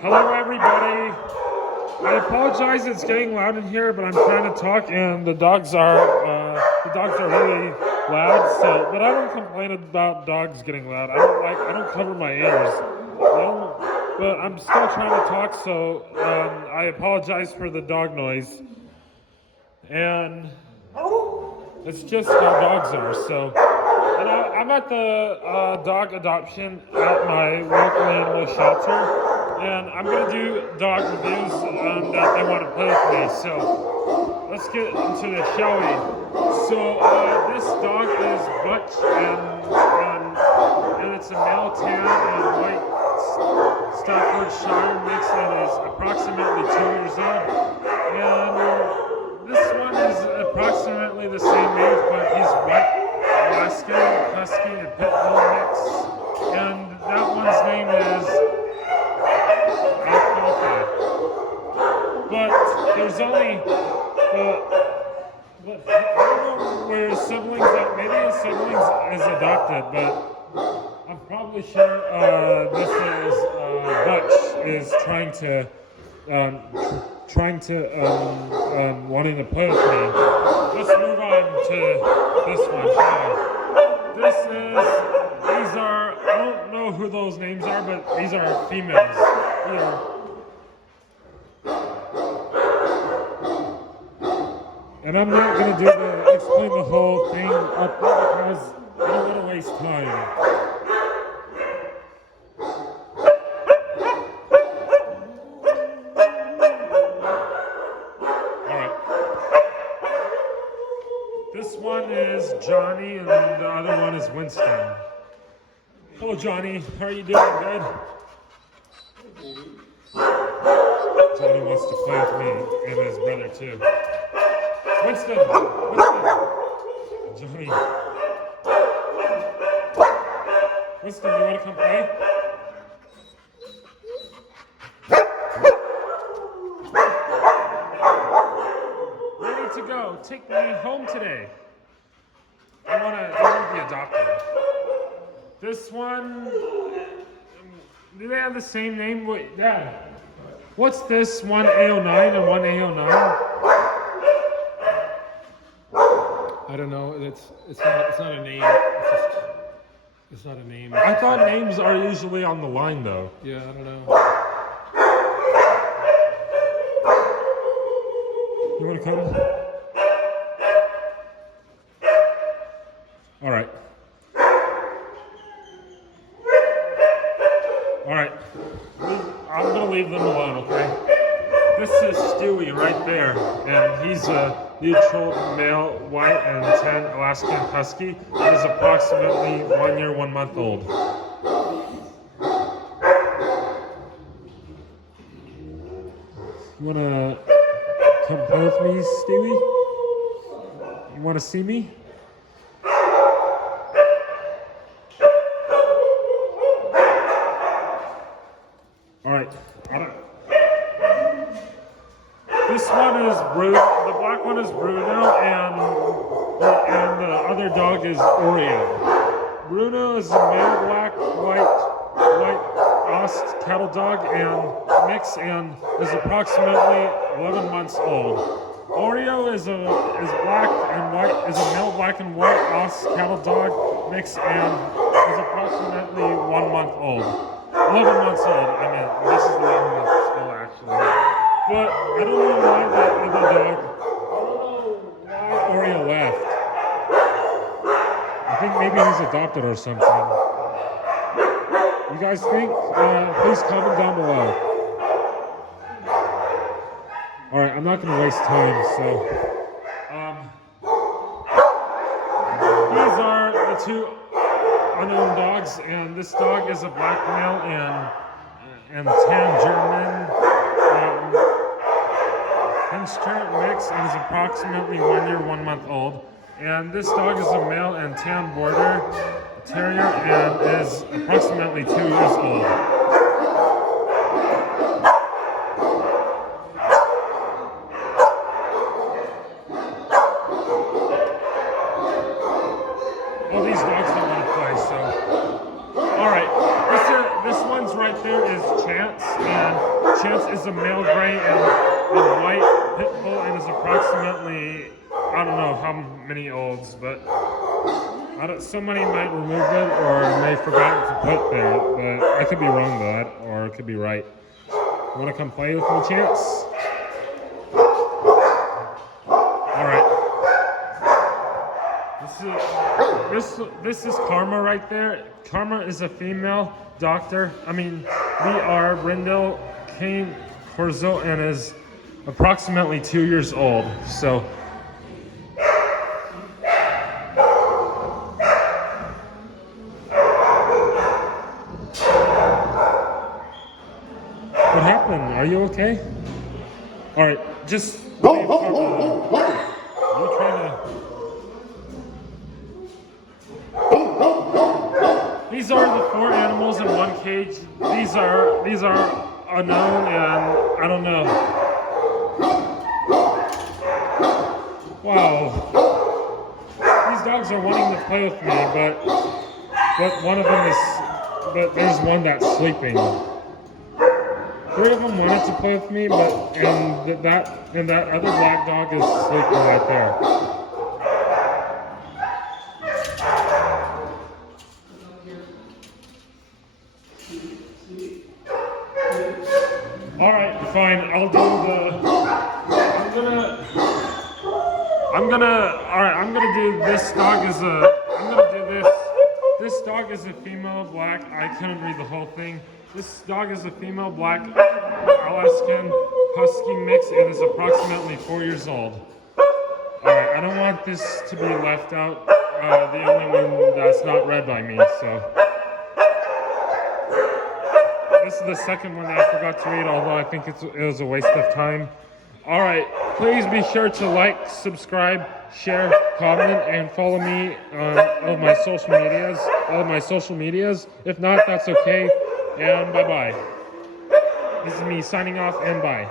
Hello, everybody. I apologize. It's getting loud in here, but I'm trying to talk, and the dogs are really loud. So, but I don't complain about dogs getting loud. I don't cover my ears. But I'm still trying to talk. So I apologize for the dog noise. And it's just how dogs are. So, and I'm at the dog adoption at my local animal shelter. And I'm going to do dog reviews that they want to play with me. So let's get into this, shall we? So this dog is Butch, and it's a male tan and white Staffordshire mix that is approximately 2 years old. And this one is approximately the same age, but he's white, Alaskan, Husky, and Pit Bull mix. And that one's name is but there's only I don't know where his siblings are. Maybe his siblings is adopted, but I'm probably sure this is Butch is wanting to play with me. Let's move on to this one. These are, I don't know who those names are, but these are females. And I'm not going to explain the whole thing up because I don't want to waste time. Alright. This one is Johnny and the other one is Winston. Hello Johnny, how are you doing? Good? Johnny wants to play with me and his brother too. Winston! Johnny. Winston, you want to come play? Ready to go. Take me home today. I want to be adopted. This one, do they have the same name? Wait, Dad. What's this? One A09 and one A09? I don't know. It's not a name. It's not a name. I thought names are usually on the line though. Yeah, I don't know. You want to come? All right. All right. I'm gonna leave them alone, okay? This is Stewie right there, and he's a neutral male, white and tan Alaskan Husky. He is approximately 1 year, 1 month old. You wanna come play with me, Stewie? You wanna see me? All right. This one is Bruno. The black one is Bruno, and the other dog is Oreo. Bruno is a male black, white Ost cattle dog and mix, and is approximately 11 months old. Oreo is black and white, is a male black and white Ost cattle dog mix, and is approximately 1 month old. 11 months old. I mean, this is 11 months old actually. But I don't know why that other dog, why Oreo left. I think maybe he's adopted or something. You guys think? Please comment down below. Alright, I'm not going to waste time, so. These are the two unknown dogs, and this dog is a black male and tan German. Hinster mix and is approximately 1 year, 1 month old. And this dog is a male and tan border terrier and is approximately 2 years old. Well, these dogs don't want to play, so. Alright, this one's right there is Chance, and Chance is a male gray and white pit bull and is approximately, I don't know how many olds, but somebody might remove it or may forgot to put there, but I could be wrong with that, or it could be right. You want to come play with me, Chance? Alright. This is Karma right there. Karma is a female doctor. We are Brindle Kane Corzo and is approximately 2 years old. So what happened? Are you okay? Alright, just leave Karma. Are you trying to... These are the 4 animals in one cage. These are unknown and I don't know. Wow. These dogs are wanting to play with me, but one of them is, but there's one that's sleeping. 3 of them wanted to play with me, but that other black dog is sleeping right there. Alright, fine, I'll do I'm gonna do this dog as this dog is a female black, I couldn't read the whole thing. This dog is a female black Alaskan Husky mix and is approximately 4 years old. Alright, I don't want this to be left out, the only one that's not read by me, so. This is the second one that I forgot to read, although I think it was a waste of time. Alright, please be sure to like, subscribe, share, comment, and follow me on all my social medias. If not, that's okay, and bye-bye. This is me signing off, and bye.